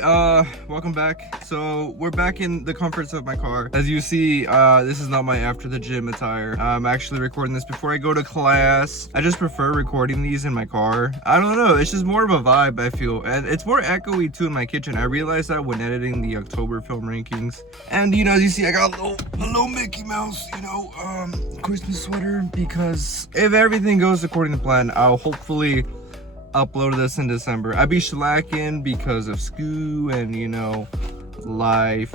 right, welcome back. So we're back in the comforts of my car. As you see, this is not my after the gym attire. I'm actually recording this before I go to class. I just prefer recording these in my car. I don't know, it's just more of a vibe, I feel, and it's more echoey too in my kitchen. I realized that when editing the October film rankings. And you know, as you see, I got a little Mickey Mouse, you know, Christmas sweater, because if everything goes according to plan, I'll hopefully upload this in December. I be slacking because of school and, you know, life,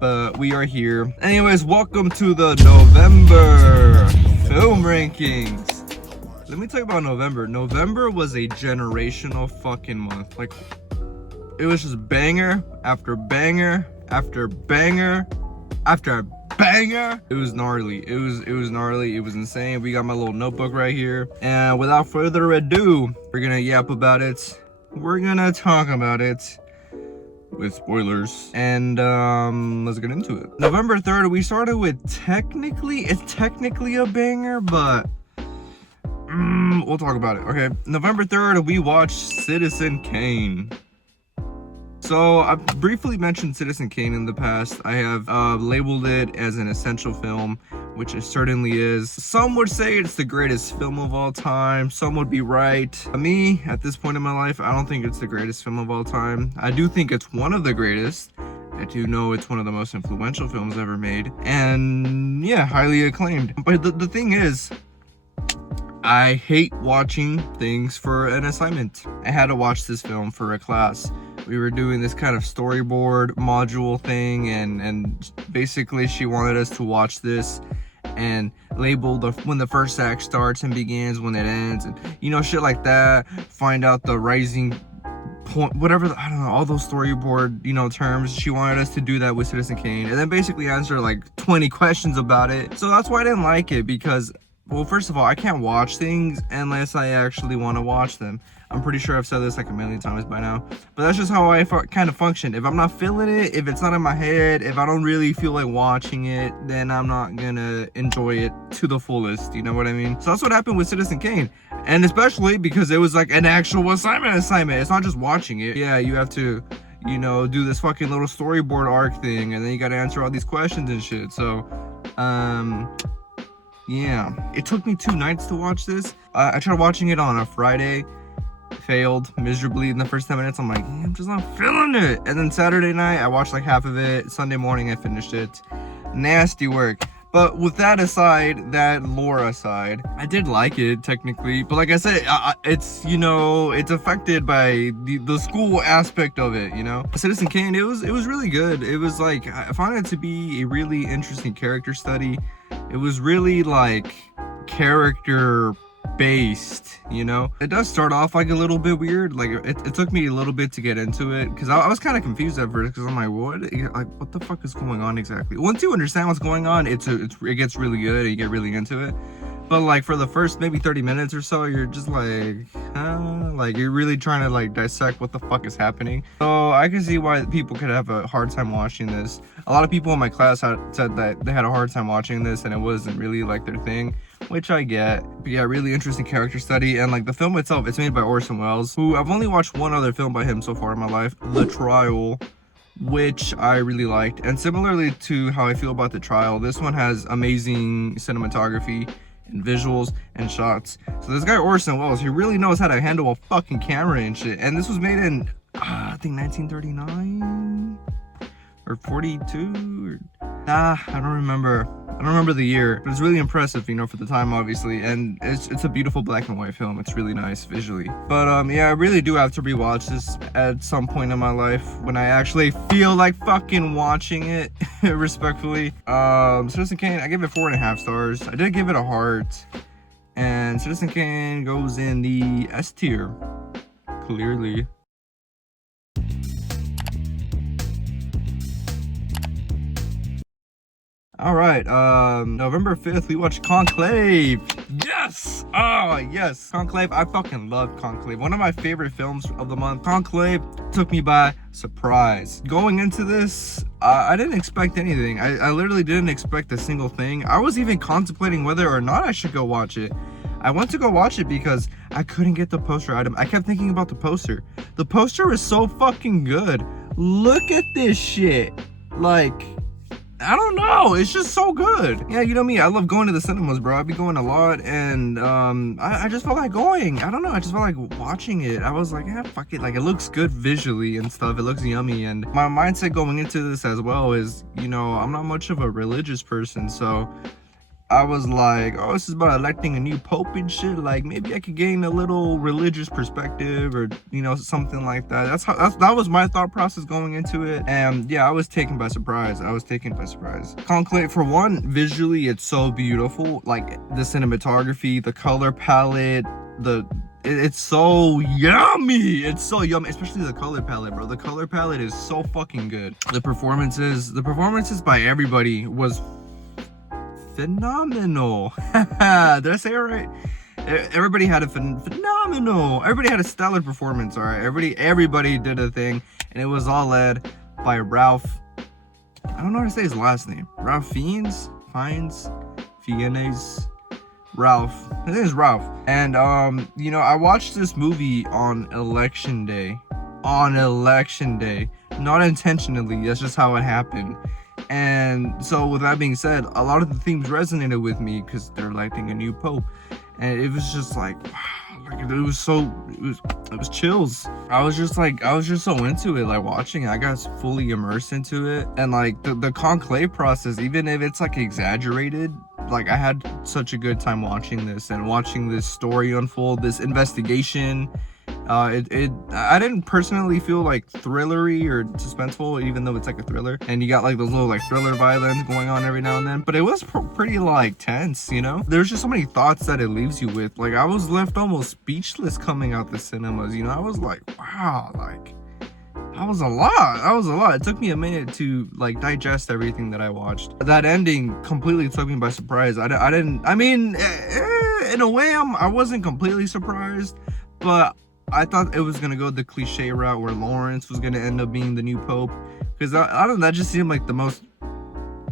but we are here. Anyways, welcome to the November film rankings. Let me talk about November. November was a generational fucking month. Like, it was just banger after banger after banger after banger. It was gnarly. It was gnarly. It was insane. We got my little notebook right here, and without further ado, we're gonna yap about it. We're gonna talk about it with spoilers, and let's get into it. November 3rd, we started with it's technically a banger, but we'll talk about it. Okay, November 3rd, we watched Citizen Kane. So I've briefly mentioned Citizen Kane in the past. I have labeled it as an essential film, which it certainly is. Some would say it's the greatest film of all time. Some would be right. Me, at this point in my life, I don't think it's the greatest film of all time. I do think it's one of the greatest. I do know it's one of the most influential films ever made. And yeah, highly acclaimed. But the thing is, I hate watching things for an assignment. I had to watch this film for a class. We were doing this kind of storyboard module thing, and basically she wanted us to watch this and label when the first act starts and begins, when it ends, and you know, shit like that. Find out the rising point, whatever, I don't know, all those storyboard, you know, terms. She wanted us to do that with Citizen Kane, and then basically answer like 20 questions about it. So that's why I didn't like it, because, well, first of all, I can't watch things unless I actually want to watch them. I'm pretty sure I've said this like a million times by now, but that's just how I kind of function. If I'm not feeling it, if it's not in my head, if I don't really feel like watching it, then I'm not gonna enjoy it to the fullest, you know what I mean? So that's what happened with Citizen Kane, and especially because it was like an actual assignment. It's not just watching it. Yeah, you have to, you know, do this fucking little storyboard arc thing, and then you gotta answer all these questions and shit. So, yeah, it took me 2 nights to watch this. I tried watching it on a Friday, failed miserably in the first 10 minutes. I'm like, I'm just not feeling it. And then Saturday night, I watched like half of it. Sunday morning, I finished it. Nasty work. But with that aside, that lore aside, I did like it technically. But like I said, it's, you know, it's affected by the school aspect of it, you know? Citizen Kane, it was really good. It was like, I found it to be a really interesting character study. It was really like character based, you know? It does start off like a little bit weird. Like it took me a little bit to get into it, because I was kind of confused at first, because I'm like, what the fuck is going on exactly? Once you understand what's going on, it gets really good and you get really into it. But like for the first maybe 30 minutes or so, you're just like, like you're really trying to like dissect what the fuck is happening. So I can see why people could have a hard time watching this. A lot of people in my class said that they had a hard time watching this and it wasn't really like their thing, which I get. But yeah, really interesting character study. And like the film itself, it's made by Orson Welles, who I've only watched one other film by him so far in my life, The Trial, which I really liked. And similarly to how I feel about The Trial, this one has amazing cinematography and visuals and shots. So this guy Orson Welles, he really knows how to handle a fucking camera and shit. And this was made in I think 1939 or 42 or I don't remember the year, but it's really impressive, you know, for the time, obviously. And it's a beautiful black and white film. It's really nice visually. But yeah, I really do have to rewatch this at some point in my life when I actually feel like fucking watching it. Respectfully. Citizen Kane, I give it 4.5 stars. I did give it a heart, and Citizen Kane goes in the S tier, clearly. All right, November 5th, we watched Conclave. Yes! Oh, yes. Conclave, I fucking love Conclave. One of my favorite films of the month. Conclave took me by surprise. Going into this, I didn't expect anything. I literally didn't expect a single thing. I was even contemplating whether or not I should go watch it. I went to go watch it because I couldn't get the poster item. I kept thinking about the poster. The poster is so fucking good. Look at this shit. Like, I don't know, it's just so good. Yeah, you know me, I love going to the cinemas, bro. I be going a lot, and I just felt like going. I don't know, I just felt like watching it. I was like, yeah, fuck it. Like, it looks good visually and stuff. It looks yummy, and my mindset going into this as well is, you know, I'm not much of a religious person, so I was like, oh, this is about electing a new pope and shit. Like, maybe I could gain a little religious perspective, or, you know, something like that. That was my thought process going into it. And yeah, I was taken by surprise. Conclave, for one, visually, it's so beautiful. Like, the cinematography, the color palette, it's so yummy. It's so yummy, especially the color palette, bro. The color palette is so fucking good. The performances by everybody was phenomenal. Did I say it right? Everybody had a phenomenal. Everybody had a stellar performance. All right, everybody did a thing, and it was all led by Ralph. I don't know how to say his last name. Ralph Fiennes. Ralph. His name is Ralph. And you know, I watched this movie on election day. Not intentionally. That's just how it happened. And so with that being said, a lot of the themes resonated with me because they're electing a new pope, and it was just like, wow, like it was chills. I was just so into it, like watching it. I got fully immersed into it, and like the conclave process, even if it's like exaggerated, like I had such a good time watching this and watching this story unfold, this investigation. I didn't personally feel like thrillery or suspenseful, even though it's like a thriller, and you got like those little like thriller violence going on every now and then, but it was pretty like tense, you know. There's just so many thoughts that it leaves you with. Like, I was left almost speechless coming out the cinemas, you know. I was like, wow, like that was a lot. It took me a minute to like digest everything that I watched. That ending completely took me by surprise. I mean, in a way, I wasn't completely surprised, but I thought it was gonna go the cliche route where Lawrence was gonna end up being the new pope, because I don't know, that just seemed like the most,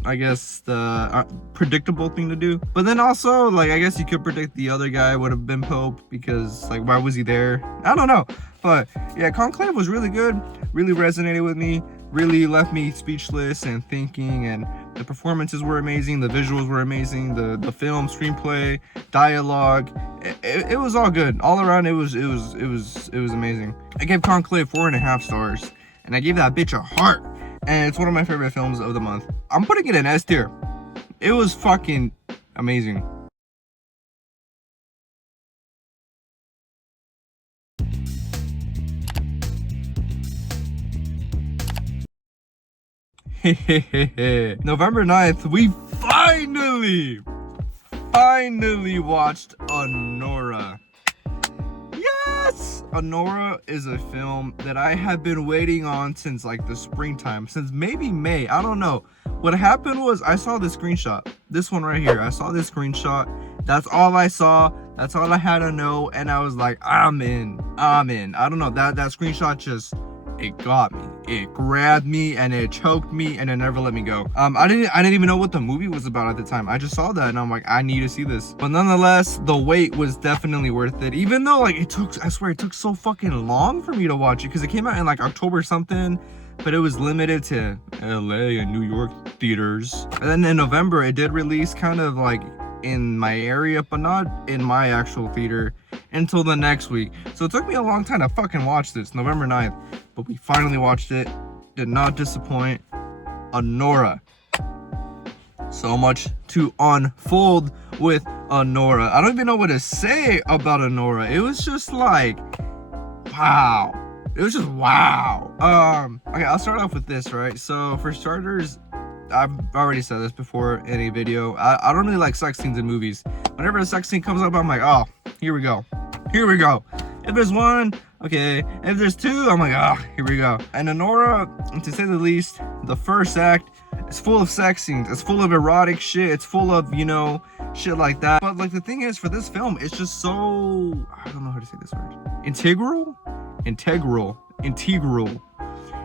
I guess, the predictable thing to do. But then also, like, I guess you could predict the other guy would have been pope, because like, why was he there? I don't know. But yeah, Conclave was really good, really resonated with me, really left me speechless and thinking, and the performances were amazing, the visuals were amazing, the film, screenplay, dialogue, it was all good. All around, it was amazing. I gave Conclave 4.5 stars, and I gave that bitch a heart, and it's one of my favorite films of the month. I'm putting it in S tier. It was fucking amazing. November 9th, we finally watched Anora. Yes! Anora is a film that I have been waiting on since like the springtime, since maybe May. I don't know. What happened was I saw this screenshot. This one right here. I saw this screenshot. That's all I saw. That's all I had to know. And I was like, I'm in. I don't know. That screenshot just, it got me. It grabbed me and it choked me and it never let me go. I didn't even know what the movie was about at the time. I just saw that and I'm like, I need to see this. But nonetheless, the wait was definitely worth it. Even though like I swear it took so fucking long for me to watch it, because it came out in like October something, but it was limited to LA and New York theaters. And then in November, it did release kind of like in my area, but not in my actual theater until the next week. So it took me a long time to fucking watch this, November 9th. But we finally watched it. Did not disappoint. Anora. So much to unfold with Anora. I don't even know what to say about Anora. It was just like, wow. It was just wow. Okay, I'll start off with this, right? So for starters, I've already said this before in a video. I don't really like sex scenes in movies. Whenever a sex scene comes up, I'm like, oh, here we go. If there's one, okay. If there's two, I'm like, ah, here we go. And Anora, to say the least, the first act is full of sex scenes. It's full of erotic shit. It's full of, you know, shit like that. But like the thing is, for this film, it's just so, I don't know how to say this word. Integral.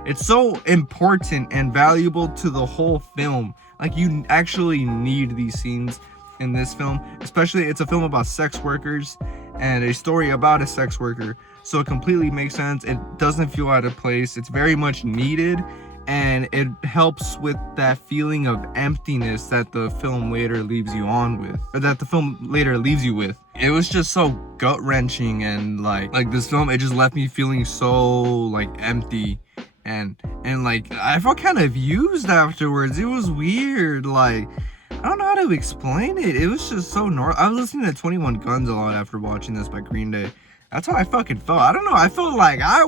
It's so important and valuable to the whole film. Like, you actually need these scenes in this film, especially it's a film about sex workers and a story about a sex worker. so it completely makes sense. It doesn't feel out of place. It's very much needed, and it helps with that feeling of emptiness that the film later leaves you on with, or that the film later leaves you with. It was just so gut-wrenching, and like this film, it just left me feeling so like empty, and like I felt kind of used afterwards. It was weird. Like, I don't know how to explain it. It was just so normal. I was listening to 21 Guns a lot after watching this by Green Day. That's how I fucking felt. I don't know. I felt like I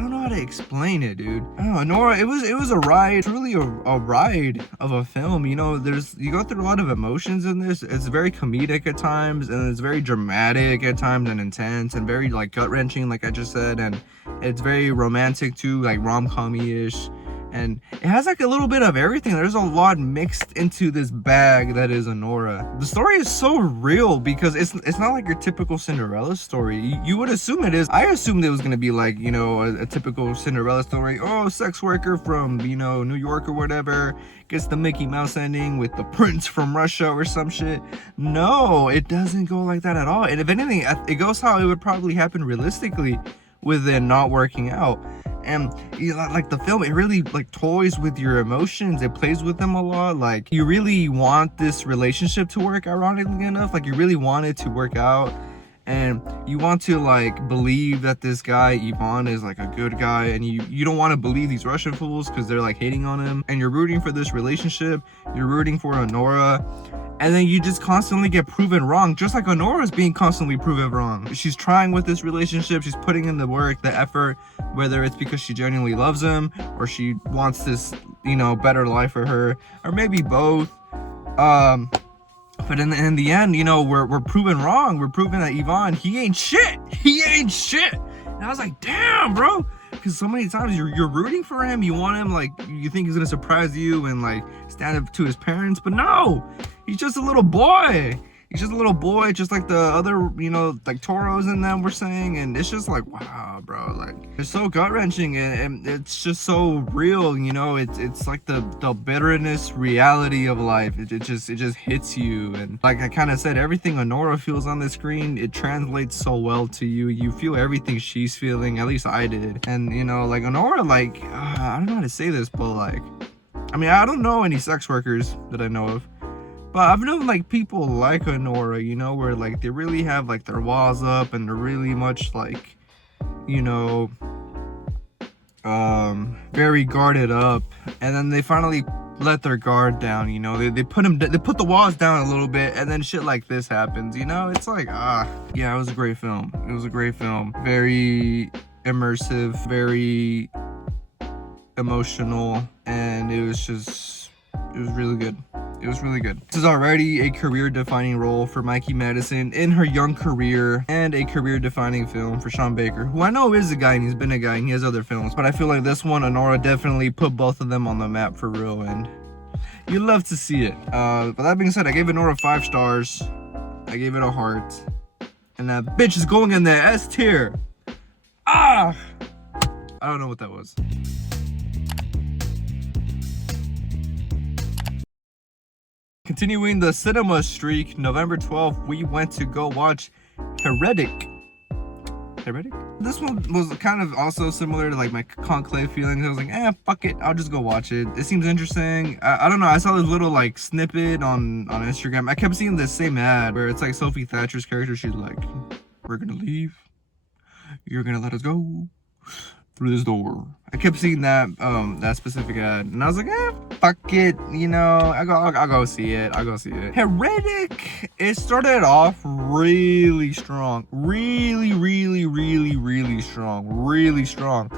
don't know how to explain it, dude. I don't know, Nora, it was a ride, truly a ride of a film. You know, you go through a lot of emotions in this. It's very comedic at times, and it's very dramatic at times, and intense, and very like gut-wrenching, like I just said, and it's very romantic too, like rom-com-ish. And it has like a little bit of everything. There's a lot mixed into this bag that is Anora. The story is so real because it's not like your typical Cinderella story. You would assume it is. I assumed it was gonna be like, you know, a typical Cinderella story. Oh, sex worker from, you know, New York or whatever gets the Mickey Mouse ending with the prince from Russia or some shit. No, it doesn't go like that at all. And if anything, it goes how it would probably happen realistically with it not working out. And you know, like the film, it really like toys with your emotions. It plays with them a lot. Like, you really want this relationship to work, ironically enough. Like, you really want it to work out, and you want to like believe that this guy Ivan is like a good guy, and you don't want to believe these Russian fools because they're like hating on him, and you're rooting for this relationship. You're rooting for Anora. And then you just constantly get proven wrong, just like Anora's being constantly proven wrong. She's trying with this relationship, she's putting in the work, the effort, whether it's because she genuinely loves him, or she wants this, you know, better life for her, or maybe both. But in the end, you know, we're proven wrong. We're proven that Ivan, he ain't shit. He ain't shit. And I was like, damn, bro. Because so many times you're rooting for him. You want him, like, you think he's gonna surprise you and like stand up to his parents, but no, he's just a little boy. He's just a little boy, just like the other, you know, like Toros in them were saying. And it's just like, wow, bro, like, it's so gut-wrenching, and it's just so real, you know. It's like the bitterness reality of life. It just hits you. And like I kind of said, everything Anora feels on the screen, it translates so well to you. You feel everything she's feeling, at least I did. And you know, like Anora, like, I don't know how to say this, but like, I mean, I don't know any sex workers that I know of, but I've known like people like Anora, you know, where like they really have like their walls up, and they're really much like, you know, very guarded up, and then they finally let their guard down, you know. They put the walls down a little bit, and then shit like this happens, you know. It's like, yeah, it was a great film. It was a great film. Very immersive, very emotional, and it was really good. It was really good. This is already a career-defining role for Mikey Madison in her young career, and a career-defining film for Sean Baker, who I know is a guy, and he's been a guy, and he has other films, but I feel like this one, Anora, definitely put both of them on the map for real, and you love to see it. But that being said, I gave Anora 5 stars. I gave it a heart, and that bitch is going in the S tier. I don't know what that was. Continuing the cinema streak, November 12th, we went to go watch Heretic. Heretic? This one was kind of also similar to like my Conclave feelings. I was like, fuck it, I'll just go watch it. It seems interesting. I don't know, I saw this little like snippet on Instagram. I kept seeing this same ad where it's like Sophie Thatcher's character. She's like, we're gonna leave. You're gonna let us go through this door. I kept seeing that specific ad, and I was like, fuck it, you know, I'll go see it. I'll go see it. Heretic, it started off really strong, really strong.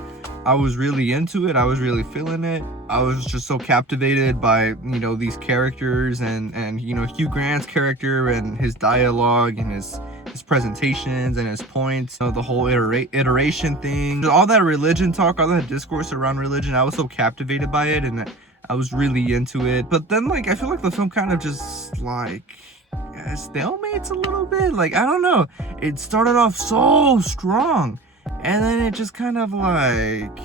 I was really into it. I was really feeling it. I was just so captivated by, you know, these characters, and you know, Hugh Grant's character and his dialogue and his presentations and his points, you know, the whole iteration thing, all that religion talk, all that discourse around religion. I was so captivated by it, and I was really into it. But then, like, I feel like the film kind of just like stalemates a little bit. Like, I don't know, it started off so strong, and then it just kind of like,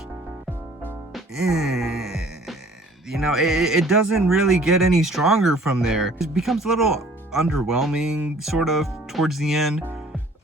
you know, it doesn't really get any stronger from there. It becomes a little underwhelming sort of towards the end.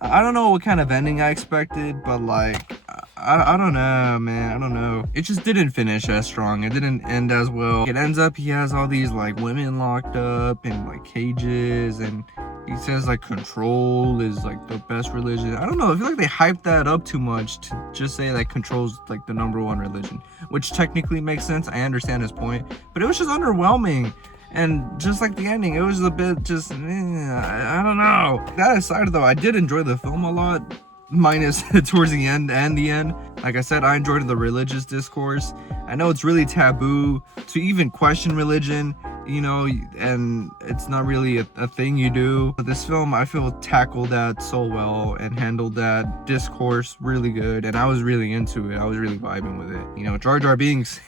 I don't know what kind of ending I expected, but like, I don't know, man. I don't know. It just didn't finish as strong. It didn't end as well. It ends up he has all these like women locked up in like cages, and he says like control is like the best religion. I don't know. I feel like they hyped that up too much to just say that control's like the #1 religion, which technically makes sense. I understand his point, but it was just underwhelming. And just like the ending, it was a bit just, I don't know. That aside though, I did enjoy the film a lot, minus towards the end and the end. Like I said, I enjoyed the religious discourse. I know it's really taboo to even question religion, you know, and it's not really a thing you do. But this film, I feel, tackled that so well and handled that discourse really good, and I was really into it. I was really vibing with it. You know, Jar Jar Binks.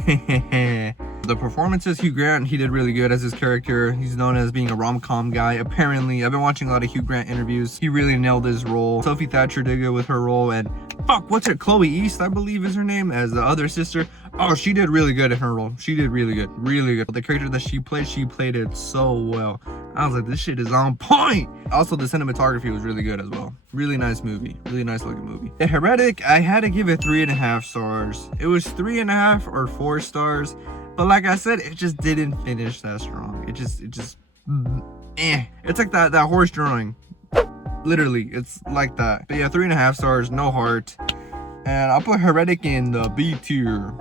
The performances, Hugh Grant, he did really good as his character. He's known as being a rom-com guy. Apparently, I've been watching a lot of Hugh Grant interviews. He really nailed his role. Sophie Thatcher did good with her role, and what's it? Chloe East, I believe is her name, as the other sister. Oh, she did really good in her role. She did really good, really good. The character that she played it so well. I was like, this shit is on point. Also, the cinematography was really good as well. Really nice movie, really nice looking movie. The Heretic, I had to give it 3.5 stars. It was 3.5 or 4 stars. But like I said, it just didn't finish that strong. It just, It's like that horse drawing. Literally, it's like that. But yeah, 3.5 stars, no heart. And I'll put Heretic in the B tier.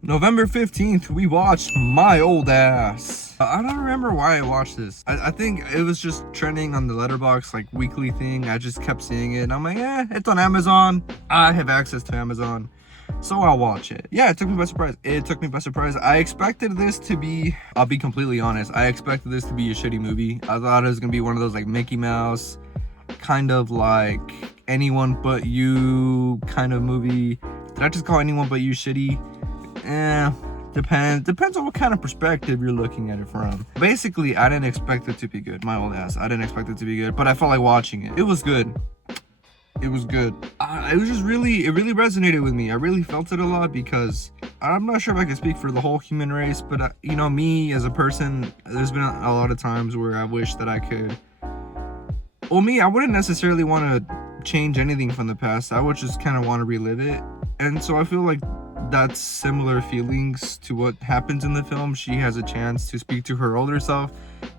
November 15th, we watched My Old Ass. I don't remember why I watched this. I think it was just trending on the Letterboxd, like weekly thing. I just kept seeing it and I'm like, it's on Amazon. I have access to Amazon, so I'll watch it. Yeah, it took me by surprise. I expected this to be, I'll be completely honest, I expected this to be a shitty movie. I thought it was gonna be one of those like Mickey Mouse, kind of like Anyone But You kind of movie. Did I just call Anyone But You shitty? Depends on what kind of perspective you're looking at it from. Basically, I didn't expect it to be good. My old ass, I didn't expect it to be good, but I felt like watching it. It was good. It was good. It really resonated with me. I really felt it a lot because I'm not sure if I can speak for the whole human race, but you know, me as a person, there's been a lot of times where I wish that I could, well, me, I wouldn't necessarily want to change anything from the past. I would just kind of want to relive it. And so I feel like that's similar feelings to what happens in the film. She has a chance to speak to her older self,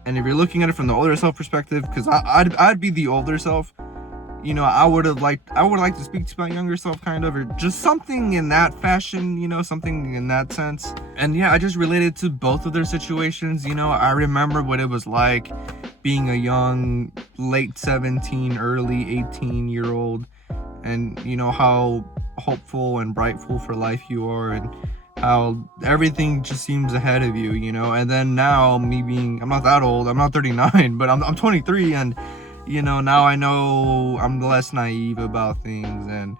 and if you're looking at it from the older self perspective, because I'd be the older self, you know, I would like to speak to my younger self, kind of, or just something in that fashion, you know, something in that sense. And yeah, I just related to both of their situations. You know, I remember what it was like being a young, late 17, early 18-year-old, and you know how hopeful and brightful for life you are, and how everything just seems ahead of you, you know. And then now, me being, I'm not that old, I'm not 39, but I'm 23, and you know, now I know I'm less naive about things, and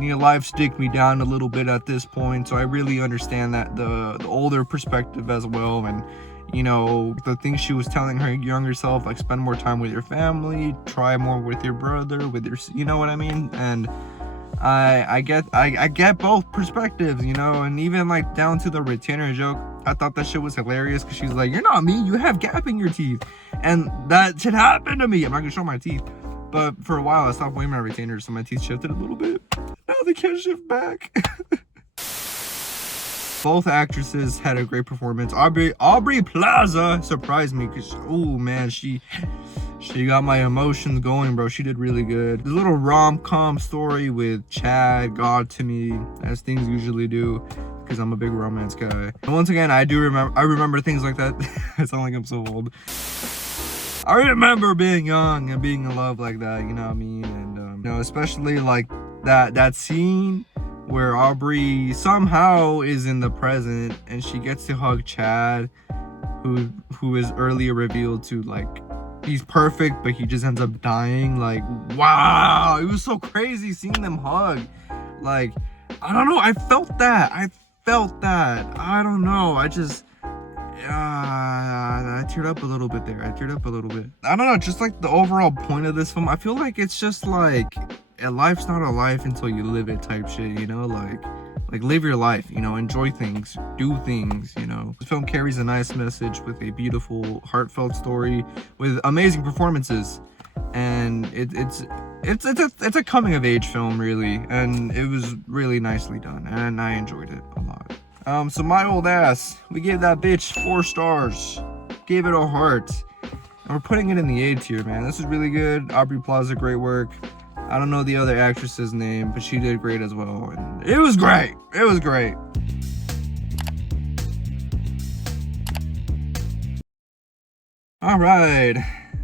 you know, life stick me down a little bit at this point, so I really understand that the older perspective as well. And you know, the things she was telling her younger self, like spend more time with your family, try more with your brother, with your, you know what I mean. And I get both perspectives, you know. And even like down to the retainer joke, I thought that shit was hilarious, because she's like, you're not me, you have gap in your teeth. And that shit happened to me. I'm not gonna show my teeth, but for a while I stopped wearing my retainers, so my teeth shifted a little bit. Now they can't shift back. Both actresses had a great performance. Aubrey Plaza surprised me, because oh man, she got my emotions going, bro. She did really good. The little rom-com story with Chad got to me, as things usually do, because I'm a big romance guy. And once again, I remember things like that. I sound like I'm so old. I remember being young and being in love like that, you know what I mean? And you know, especially like that scene where Aubrey somehow is in the present and she gets to hug Chad, who is earlier revealed to, like, he's perfect, but he just ends up dying. Like, wow, it was so crazy seeing them hug. Like, I don't know, I felt that. I don't know, I just I teared up a little bit there. I don't know, just like the overall point of this film, I feel like it's just like, life's not a life until you live it type shit, you know? Like, Like, live your life, you know, enjoy things, do things, you know. The film carries a nice message with a beautiful, heartfelt story with amazing performances. And it's a coming of age film, really, and it was really nicely done, and I enjoyed it a lot. So my old ass, we gave that bitch 4 stars, gave it a heart, and we're putting it in the A tier, man. This is really good. Aubrey Plaza, great work. I don't know the other actress's name, but she did great as well, and it was great. It was great. All right.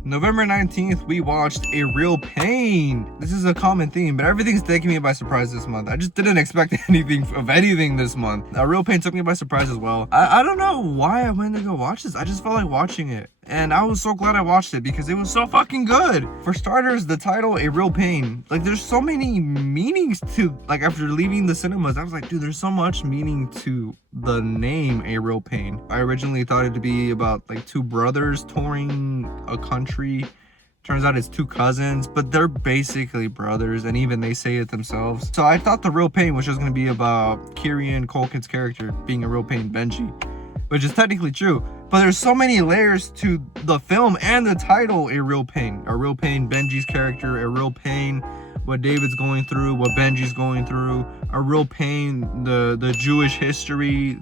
November 19th, we watched A Real Pain. This is a common theme, but everything's taking me by surprise this month. I just didn't expect anything this month. A Real Pain took me by surprise as well. I don't know why I went to go watch this. I just felt like watching it. And I was so glad I watched it because it was so fucking good. For starters, the title, A Real Pain. Like, there's so many meanings to, like, after leaving the cinemas, I was like, dude, there's so much meaning to the name A Real Pain. I originally thought it to be about, like, 2 brothers touring a country. Turns out it's 2 cousins, but they're basically brothers, and even they say it themselves. So I thought The Real Pain was just going to be about Kieran Culkin's character being a real pain, Benji, which is technically true. But there's so many layers to the film and the title, A Real Pain. A Real Pain, Benji's character, A Real Pain, what David's going through, what Benji's going through, A Real Pain, the Jewish history,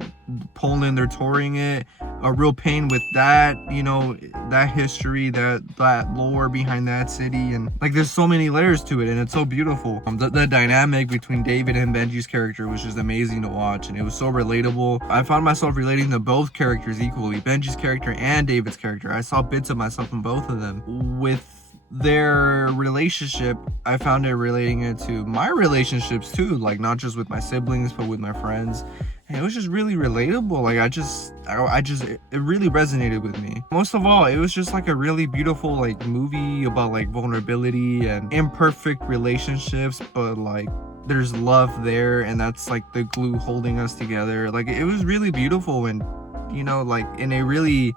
Poland, they're touring it, A Real Pain with that, you know, that history, that lore behind that city, and like there's so many layers to it, and it's so beautiful. The dynamic between David and Benji's character was just amazing to watch, and it was so relatable. I found myself relating to both characters equally, Benji's character and David's character. I saw bits of myself in both of them. With their relationship, I found it relating it to my relationships too, like not just with my siblings but with my friends, and it was just really relatable. Like it really resonated with me. Most of all, it was just like a really beautiful like movie about like vulnerability and imperfect relationships, but like there's love there, and that's like the glue holding us together. Like it was really beautiful, and you know, like in a really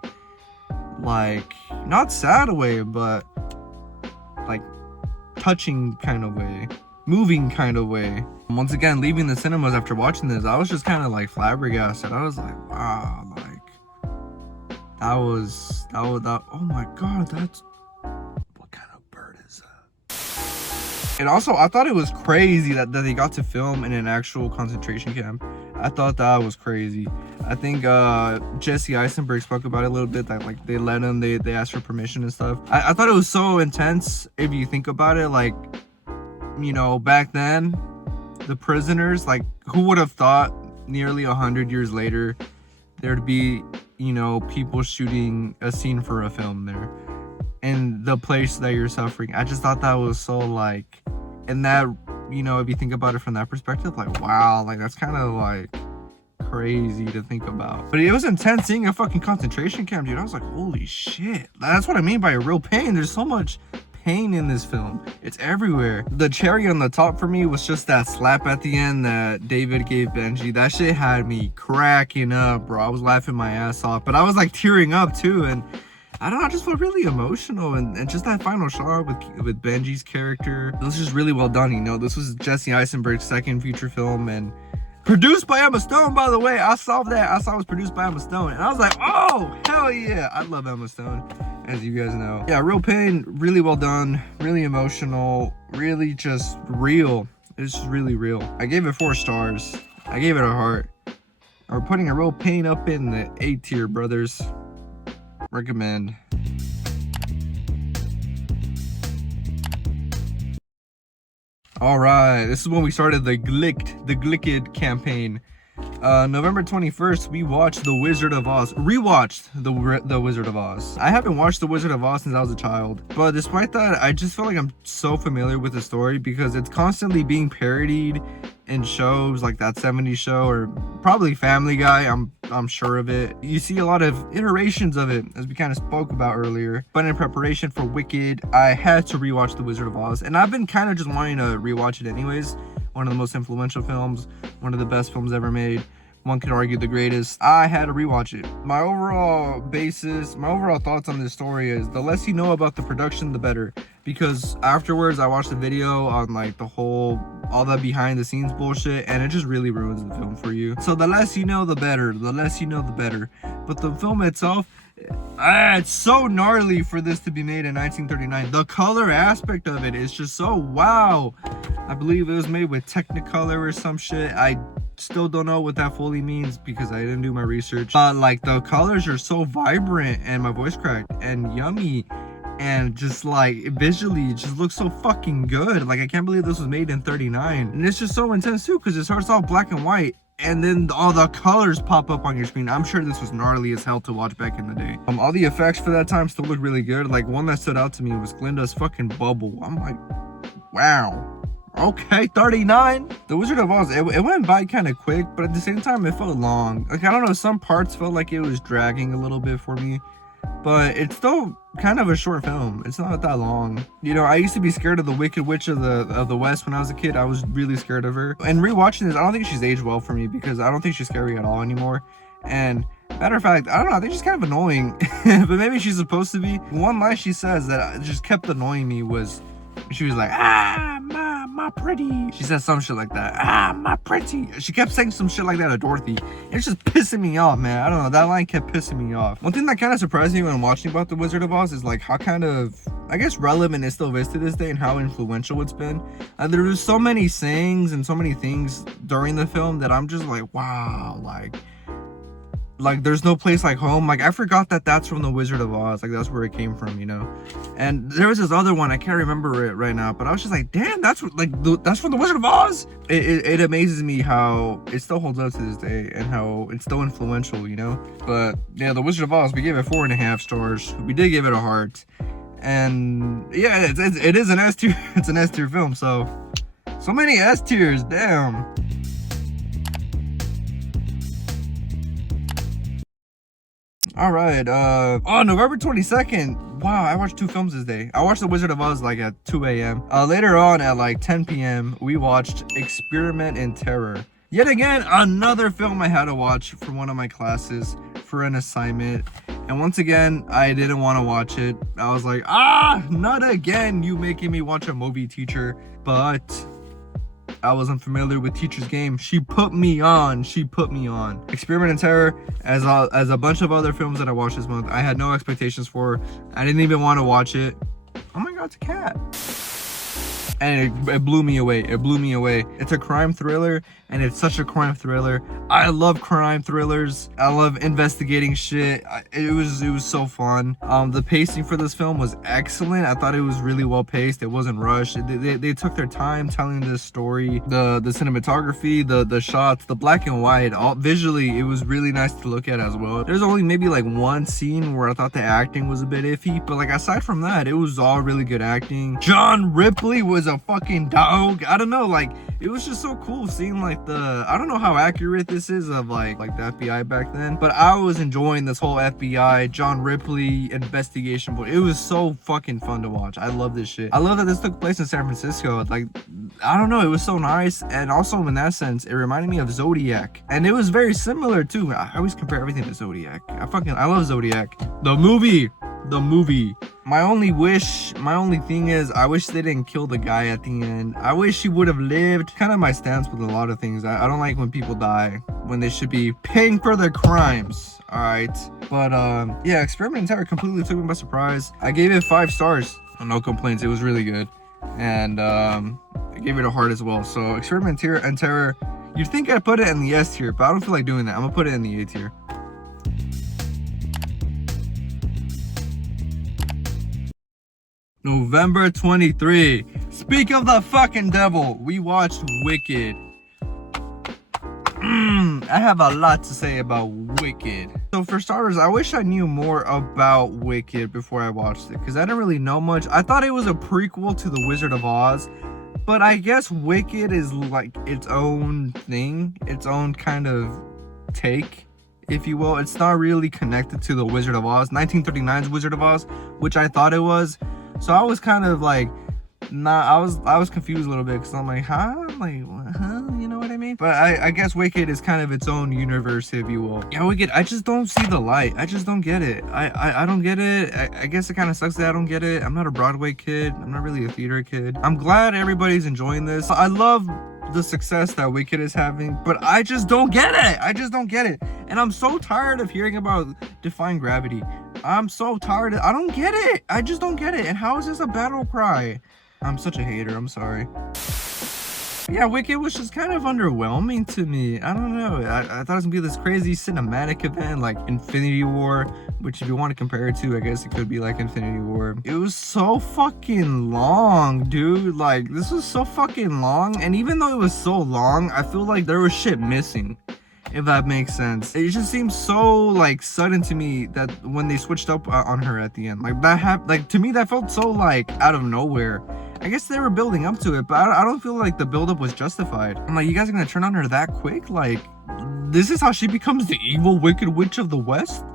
like not sad way, but like touching kind of way, moving kind of way. Once again, leaving the cinemas after watching this, I was just kind of like flabbergasted. I was like, wow, like that was oh my god, that's, what kind of bird is that? And also, I thought it was crazy that they got to film in an actual concentration camp. I thought that was crazy. I think Jesse Eisenberg spoke about it a little bit, that like they let him, they asked for permission and stuff. I thought it was so intense if you think about it. Like, you know, back then, the prisoners, like who would have thought nearly 100 years later there'd be, you know, people shooting a scene for a film there in the place that you're suffering. I just thought that was so like, and that, you know, if you think about it from that perspective, like wow, like that's kind of like crazy to think about. But it was intense seeing a fucking concentration camp, dude. I was like, holy shit. That's what I mean by a real pain. There's so much pain in this film. It's everywhere. The cherry on the top for me was just that slap at the end that David gave Benji. That shit had me cracking up, bro. I was laughing my ass off, but I was like tearing up too, and I don't know, I just felt really emotional, and just that final shot with Benji's character, it was just really well done. You know, this was Jesse Eisenberg's second feature film, and produced by Emma Stone, by the way. I saw that. I saw it was produced by Emma Stone, and I was like, oh, hell yeah. I love Emma Stone, as you guys know. Yeah, Real Pain, really well done, really emotional, really just real. It's just really real. I gave it 4 stars. I gave it a heart. We're putting A Real Pain up in the A tier, brothers. Recommend. All right, this is when we started the Glicked campaign. November 21st, we watched The Wizard of Oz. Rewatched The Wizard of Oz. I haven't watched The Wizard of Oz since I was a child, but despite that, I just feel like I'm so familiar with the story because it's constantly being parodied in shows like that 70s show, or probably Family Guy. I'm sure of it. You see a lot of iterations of it, as we kind of spoke about earlier. But in preparation for Wicked, I had to rewatch The Wizard of Oz, and I've been kind of just wanting to rewatch it anyways. One of the most influential films, one of the best films ever made. one could argue the greatest. I had to rewatch it. My overall thoughts on this story is the less you know about the production, the better. Because afterwards, I watched the video on like all that behind the scenes bullshit, and it just really ruins the film for you. So the less you know, the better. The less you know, the better. But the film itself, it's so gnarly for this to be made in 1939. The color aspect of it is just so wow. I believe it was made with Technicolor or some shit. I still don't know what that fully means because I didn't do my research. But like the colors are so vibrant, and my voice cracked, and yummy, and just like visually it just looks so fucking good. Like I can't believe this was made in 39, and it's just so intense too because it starts off black and white, and then all the colors pop up on your screen. I'm sure this was gnarly as hell to watch back in the day. All the effects for that time still look really good. Like one that stood out to me was Glinda's fucking bubble. I'm like, wow. Okay, 39. The Wizard of Oz, it went by kind of quick, but at the same time it felt long. Like I don't know, some parts felt like it was dragging a little bit for me, but it's still kind of a short film. It's not that long. You know, I used to be scared of the Wicked Witch of the West when I was a kid. I was really scared of her. And rewatching this, I don't think she's aged well for me because I don't think she's scary at all anymore. And matter of fact, I don't know, I think she's kind of annoying, but maybe she's supposed to be. One line she says that just kept annoying me was, she was like, my pretty. She said some shit like that. My pretty. She kept saying some shit like that to Dorothy. It's just pissing me off, man. I don't know. That line kept pissing me off. One thing that kind of surprised me when watching about the Wizard of Oz is like how kind of, I guess, relevant it still is to this day and how influential it's been. There was so many sayings and so many things during the film that I'm just like, wow, like there's no place like home. Like I forgot that that's from the Wizard of Oz. Like that's where it came from, you know. And there was this other one, I can't remember it right now, but I was just like, damn, that's from the Wizard of Oz. It amazes me how it still holds up to this day and how it's still influential, you know. But yeah, the Wizard of Oz, we gave it 4.5 stars. We did give it a heart, and yeah, it is an S tier. It's an S tier film. So many S tiers, damn. All right, on November 22nd, wow, I watched 2 films this day. I watched The Wizard of Oz like at 2 a.m. Later on at like 10 p.m, we watched Experiment in Terror. Yet again, another film I had to watch for one of my classes for an assignment. And once again, I didn't want to watch it. I was like, not again, you making me watch a movie, teacher. But I was unfamiliar with teacher's game. She put me on. Experiment in Terror, as a bunch of other films that I watched this month, I had no expectations for. I didn't even want to watch it. Oh my god, it's a cat. And it blew me away. It's a crime thriller, and it's such a crime thriller. I love crime thrillers. I love investigating shit. It was so fun. The pacing for this film was excellent. I thought it was really well paced. It wasn't rushed. They took their time telling this story. The cinematography, the shots, the black and white, all visually, it was really nice to look at as well. There's only maybe like one scene where I thought the acting was a bit iffy, but like aside from that, it was all really good acting. John Ripley was a fucking dog. I don't know, like it was just so cool seeing like I don't know how accurate this is of like the FBI back then, but I was enjoying this whole FBI John Ripley investigation. But it was so fucking fun to watch. I love this shit. I love that this took place in San Francisco. Like I don't know, it was so nice. And also in that sense, it reminded me of Zodiac, and it was very similar too. I always compare everything to Zodiac. I love Zodiac, the movie. My only thing is I wish they didn't kill the guy at the end. I wish he would have lived. Kind of my stance with a lot of things. I don't like when people die when they should be paying for their crimes. All right, but yeah, Experiment in Terror completely took me by surprise. I gave it 5 stars. No complaints. It was really good, and I gave it a heart as well. So Experiment in Terror, you'd think I'd put it in the S tier, but I don't feel like doing that. I'm gonna put it in the A tier. November 23. Speak of the fucking devil, we watched Wicked. I have a lot to say about Wicked. So for starters, I wish I knew more about Wicked before I watched it, because I didn't really know much. I thought it was a prequel to The Wizard of Oz, but I guess Wicked is like its own thing, its own kind of take, if you will. It's not really connected to The Wizard of Oz, 1939's Wizard of Oz, which I thought it was. So I was kind of like, I was confused a little bit, because I'm like, huh? I'm like, huh? You know what I mean? But I guess Wicked is kind of its own universe, if you will. Yeah, Wicked, I just don't see the light. I just don't get it. I don't get it. I guess it kind of sucks that I don't get it. I'm not a Broadway kid. I'm not really a theater kid. I'm glad everybody's enjoying this. I love the success that Wicked is having, but I just don't get it. I just don't get it. And I'm so tired of hearing about Defying Gravity. I'm so tired I don't get it. I just don't get it. And how is this a battle cry? I'm such a hater. I'm sorry. Yeah, Wicked was just kind of underwhelming to me. I don't know. I thought it was gonna be this crazy cinematic event like Infinity War, which if you want to compare it to, I guess it could be like Infinity War. It was so fucking long, dude. Like, this was so fucking long. And even though it was so long, I feel like there was shit missing, if that makes sense. It just seems so like sudden to me that when they switched up on her at the end, like that happened, like to me that felt so like out of nowhere. I guess they were building up to it, but I don't feel like the buildup was justified. I'm like, you guys are gonna turn on her that quick? Like, this is how she becomes the evil Wicked Witch of the West?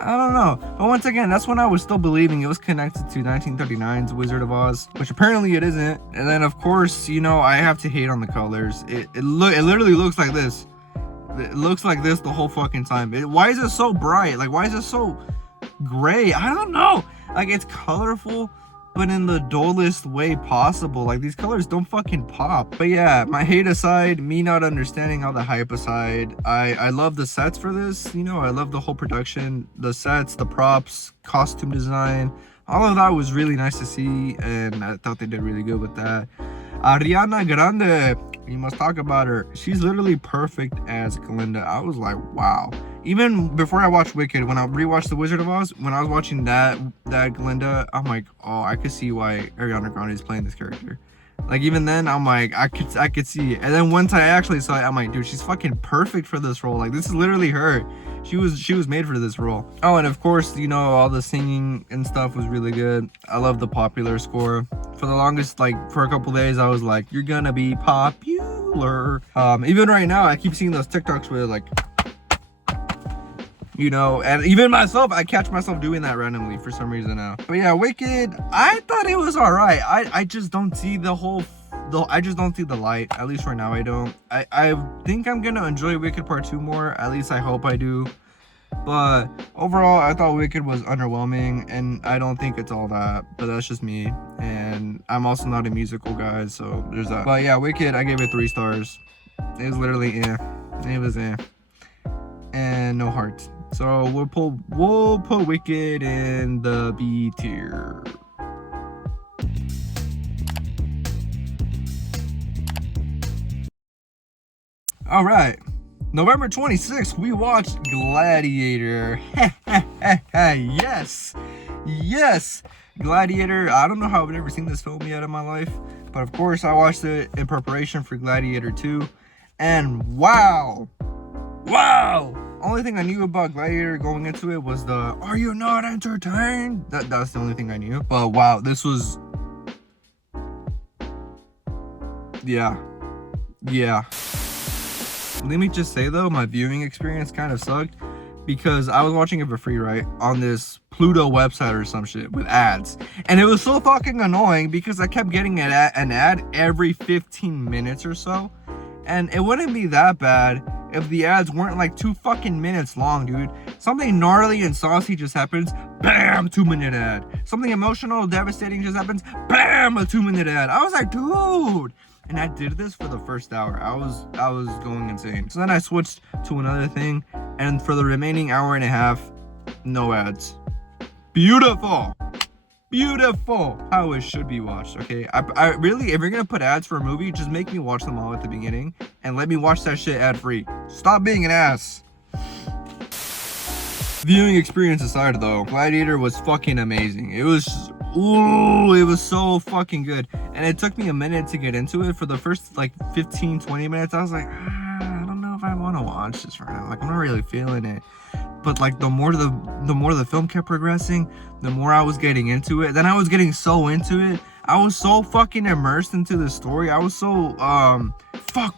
I don't know. But once again, that's when I was still believing it was connected to 1939's Wizard of Oz, which apparently it isn't. And then of course, you know, I have to hate on the colors. It literally looks like this. It looks like this the whole fucking time. Why is it so bright? Like, why is it so gray? I don't know. Like, it's colorful, but in the dullest way possible. Like, these colors don't fucking pop. But yeah, my hate aside, me not understanding all the hype aside, I love the sets for this. You know, I love the whole production, the sets, the props, costume design. All of that was really nice to see, and I thought they did really good with that. Ariana Grande, we must talk about her. She's literally perfect as Glinda. I was like, wow. Even before I watched Wicked, when I rewatched The Wizard of Oz, when I was watching that Glinda, I'm like, oh, I could see why Ariana Grande is playing this character. Like, even then, I'm like, I could see it. And then once I actually saw it, I'm like, dude, she's fucking perfect for this role. Like, this is literally her. She was made for this role. Oh, and of course, you know, all the singing and stuff was really good. I love the popular score. For the longest, like, for a couple days, I was like, you're gonna be popular. Even right now, I keep seeing those TikToks where, like, you know, and even myself, I catch myself doing that randomly for some reason now. But yeah, Wicked, I thought it was all right. I just don't see I just don't see the light. At least right now, I don't. I think I'm gonna enjoy Wicked Part 2 more. At least I hope I do. But overall, I thought Wicked was underwhelming, and I don't think it's all that. But that's just me, and I'm also not a musical guy, so there's that. But yeah, Wicked, I gave it 3 stars. It was literally It was and no heart. So we'll put Wicked in the B tier. All right, November 26th, we watched Gladiator. Yes, Gladiator. I don't know how I've never seen this film yet in my life, but of course I watched it in preparation for Gladiator 2, and wow. Only thing I knew about Gladiator going into it was the "Are you not entertained?" That's the only thing I knew. But wow, this was yeah. Let me just say though, my viewing experience kind of sucked because I was watching it for free, right, on this Pluto website or some shit with ads, and it was so fucking annoying because I kept getting an ad every 15 minutes or so, and it wouldn't be that bad if the ads weren't like 2 fucking minutes long, dude. Something gnarly and saucy just happens, bam, 2-minute ad. Something emotional, devastating just happens, bam, a 2-minute ad. I was like, dude. And I did this for the first hour. I was going insane. So then I switched to another thing, and for the remaining hour and a half, no ads. Beautiful. How it should be watched, okay? I really, if you're gonna put ads for a movie, just make me watch them all at the beginning and let me watch that shit ad free. Stop being an ass. Viewing experience aside though, Gladiator was fucking amazing. It was so fucking good. And it took me a minute to get into it. For the first like 15-20 minutes, I was like, I don't know if I want to watch this right now. Like, I'm not really feeling it. But like the more the film kept progressing, the more I was getting into it. Then I was getting so into it. I was so fucking immersed into the story. I was so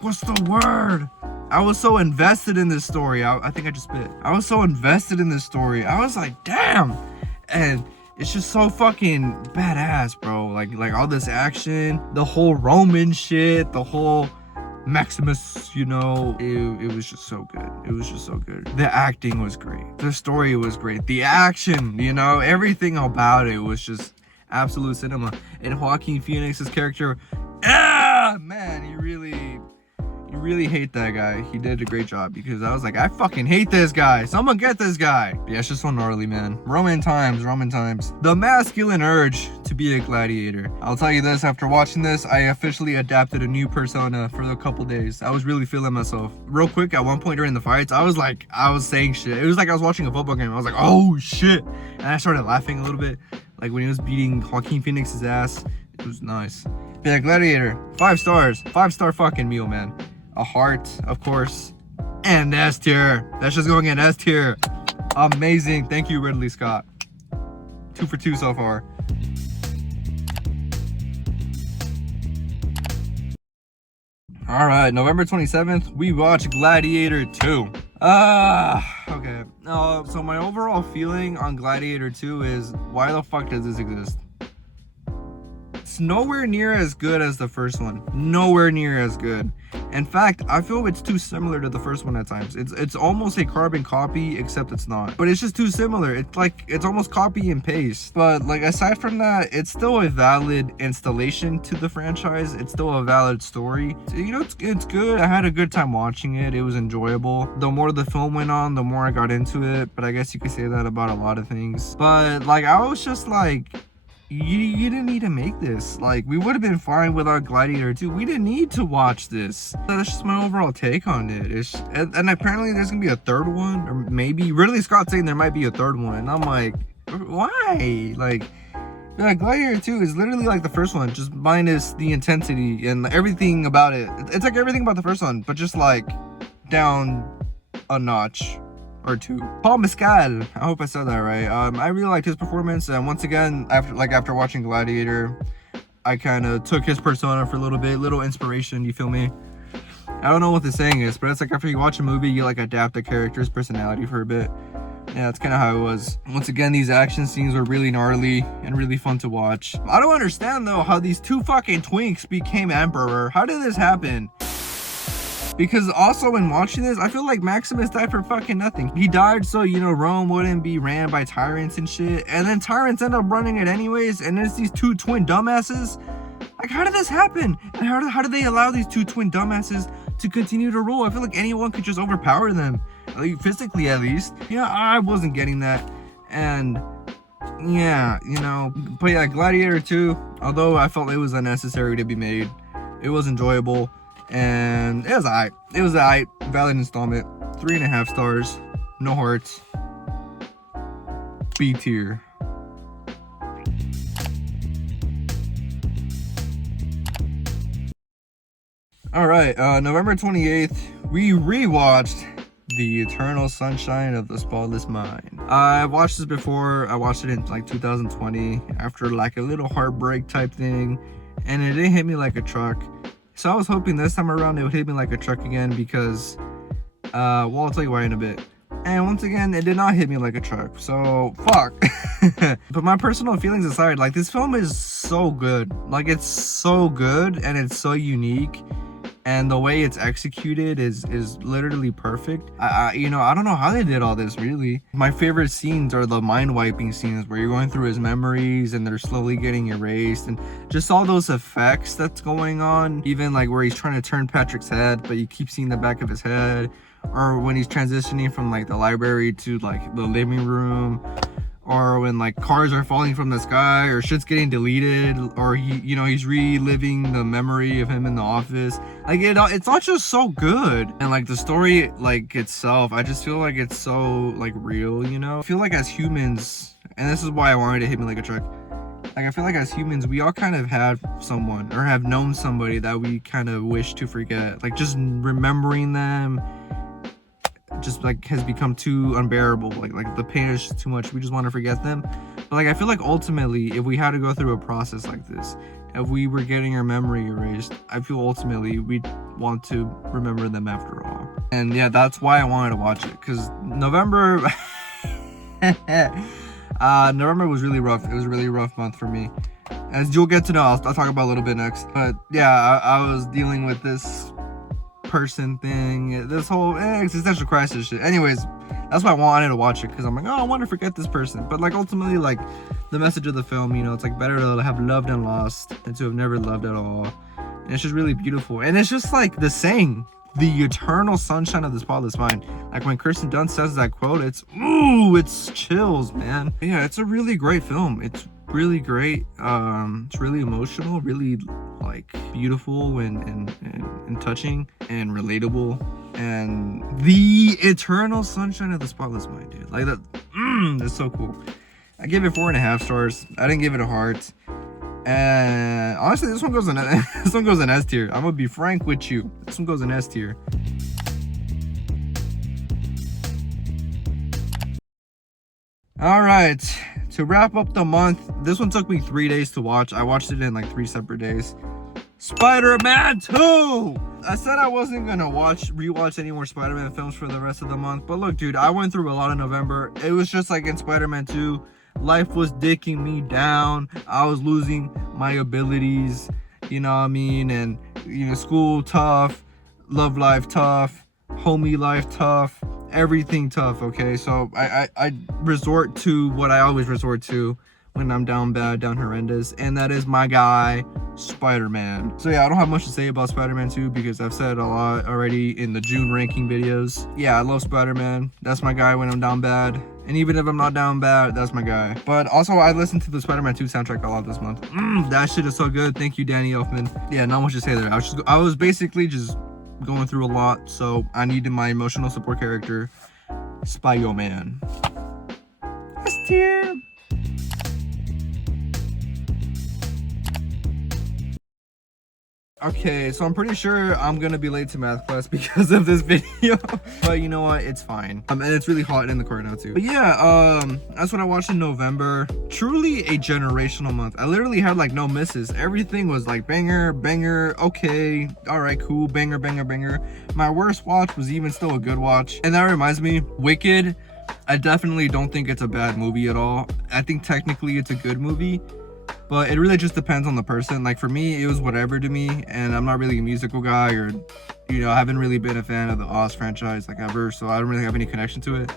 what's the word? I was so invested in this story. I think I just spit. I was so invested in this story. I was like, damn. And it's just so fucking badass, bro. Like all this action, the whole Roman shit, the whole Maximus, you know, it was just so good. It was just so good. The acting was great. The story was great. The action, you know, everything about it was just absolute cinema. And Joaquin Phoenix's character, man, you really hate that guy. He did a great job, because I was like, I fucking hate this guy. Someone get this guy. But yeah, it's just so gnarly, man. Roman times. The masculine urge to be a gladiator. I'll tell you this, after watching this, I officially adapted a new persona for a couple days. I was really feeling myself. Real quick, at one point during the fights, I was saying shit. It was like I was watching a football game. I was like, oh shit. And I started laughing a little bit. Like when he was beating Joaquin Phoenix's ass. It was nice. Yeah, Gladiator. 5 stars. 5-star fucking meal, man. A heart, of course, and S tier. That's just going in S tier. Amazing. Thank you, Ridley Scott. 2 for 2 so far. All right, November 27th, we watch Gladiator 2. Okay. So my overall feeling on Gladiator 2 is, why the fuck does this exist? It's nowhere near as good as the first one. Nowhere near as good. In fact, I feel it's too similar to the first one at times. It's almost a carbon copy, except it's not. But it's just too similar. It's almost copy and paste. But like, aside from that, it's still a valid installation to the franchise. It's still a valid story. You know, it's good. I had a good time watching it. It was enjoyable. The more the film went on, the more I got into it. But I guess you could say that about a lot of things. But like, I was just like, you didn't need to make this. Like, we would have been fine without Gladiator 2. We didn't need to watch this. That's just my overall take on it. And apparently there's gonna be a third one, or maybe Ridley Scott saying there might be a third one, and I'm like, why? Like Gladiator 2 is literally like the first one, just minus the intensity and everything about it. It's like everything about the first one, but just like down a notch or 2. Paul Mescal, I hope I said that right. I really liked his performance, and once again, after watching Gladiator, I kind of took his persona for a little inspiration, you feel me? I don't know what the saying is, but it's like after you watch a movie, you like adapt the character's personality for a bit. Yeah, that's kind of how it was. Once again, these action scenes were really gnarly and really fun to watch. I don't understand though how these 2 fucking twinks became emperor. How did this happen? Because also in watching this, I feel like Maximus died for fucking nothing. He died so, you know, Rome wouldn't be ran by tyrants and shit. And then tyrants end up running it anyways. And it's these 2 twin dumbasses. Like, how did this happen? And how did they allow these 2 twin dumbasses to continue to rule? I feel like anyone could just overpower them. Like, physically at least. Yeah, I wasn't getting that. And yeah, you know. But yeah, Gladiator 2, although I felt it was unnecessary to be made, it was enjoyable. And it was alright. It was alright. Valid installment. 3.5 stars. No hearts. B tier. Alright, November 28th, we rewatched The Eternal Sunshine of the Spotless Mind. I've watched this before. I watched it in like 2020 after like a little heartbreak type thing, and it didn't hit me like a truck. So I was hoping this time around it would hit me like a truck again, because, well, I'll tell you why in a bit. And once again, it did not hit me like a truck, so fuck. But my personal feelings aside, like, this film is so good. Like, it's so good and it's so unique. And the way it's executed is literally perfect. You know, I don't know how they did all this, really. My favorite scenes are the mind-wiping scenes where you're going through his memories and they're slowly getting erased, and just all those effects that's going on. Even like where he's trying to turn Patrick's head, but you keep seeing the back of his head. Or when he's transitioning from like the library to like the living room. Or when like cars are falling from the sky, or shit's getting deleted, or he's reliving the memory of him in the office. Like, it's all just so good. And like the story like itself, I just feel like it's so like real, you know? I feel like as humans, and this is why I wanted to hit me like a truck, like I feel like as humans, we all kind of have someone or have known somebody that we kind of wish to forget. Like, just remembering them just like has become too unbearable. Like the pain is just too much. We just want to forget them. But like, I feel like ultimately, if we had to go through a process like this, if we were getting our memory erased, I feel ultimately we'd want to remember them after all. And yeah, that's why I wanted to watch it, because November November was really rough. It was a really rough month for me, as you'll get to know. I'll talk about a little bit next. But yeah, I was dealing with this person thing, this whole existential crisis shit. Anyways, that's why I wanted to watch it, because I'm like, oh, I want to forget this person. But like ultimately, like the message of the film, you know, it's like better to have loved and lost than to have never loved at all. And it's just really beautiful. And it's just like the saying, the eternal sunshine of the spotless mind. Like when Kirsten Dunst says that quote, it's chills, man. Yeah, it's a really great film. It's really great. It's really emotional, really like beautiful and touching and relatable. And the eternal sunshine of the spotless mind, dude. Like that, that's so cool. I gave it 4.5 stars. I didn't give it a heart. And honestly, this one goes in S tier. I'm gonna be frank with you. This one goes in S tier. All right, to wrap up the month, this one took me 3 days to watch. I watched it in like 3 separate days. Spider-Man 2! I said I wasn't gonna rewatch any more Spider-Man films for the rest of the month, but look, dude, I went through a lot in November. It was just like in Spider-Man 2, life was dicking me down. I was losing my abilities, you know what I mean? And, you know, school tough, love life tough, homie life tough, everything tough, okay? So I resort to what I always resort to when I'm down bad, down horrendous, and that is my guy, Spider-Man. So yeah, I don't have much to say about Spider-Man 2 because I've said a lot already in the June ranking videos. Yeah, I love Spider-Man. That's my guy when I'm down bad. And even if I'm not down bad, that's my guy. But also, I listened to the Spider-Man 2 soundtrack a lot this month. That shit is so good. Thank you, Danny Elfman. Yeah, not much to say there. I was basically just going through a lot, so I needed my emotional support character, Spider-Man. S tier. Okay, so I'm pretty sure I'm gonna be late to math class because of this video, but you know what, it's fine. And it's really hot in the car now too. But yeah, that's what I watched in November. Truly a generational month. I literally had like no misses. Everything was like banger, banger, okay, all right, cool, banger, banger, banger. My worst watch was even still a good watch. And that reminds me, Wicked, I definitely don't think it's a bad movie at all. I think technically it's a good movie, but it really just depends on the person. Like for me, it was whatever to me, and I'm not really a musical guy, or, you know, I haven't really been a fan of the Oz franchise like ever, so I don't really have any connection to it.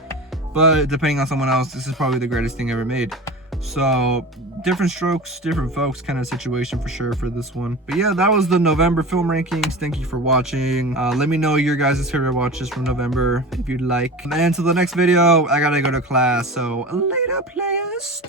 But depending on someone else, this is probably the greatest thing ever made. So different strokes, different folks kind of situation for sure for this one. But yeah, that was the November film rankings. Thank you for watching. Let me know your guys' favorite watches from November if you'd like. And until the next video, I gotta go to class, so later players.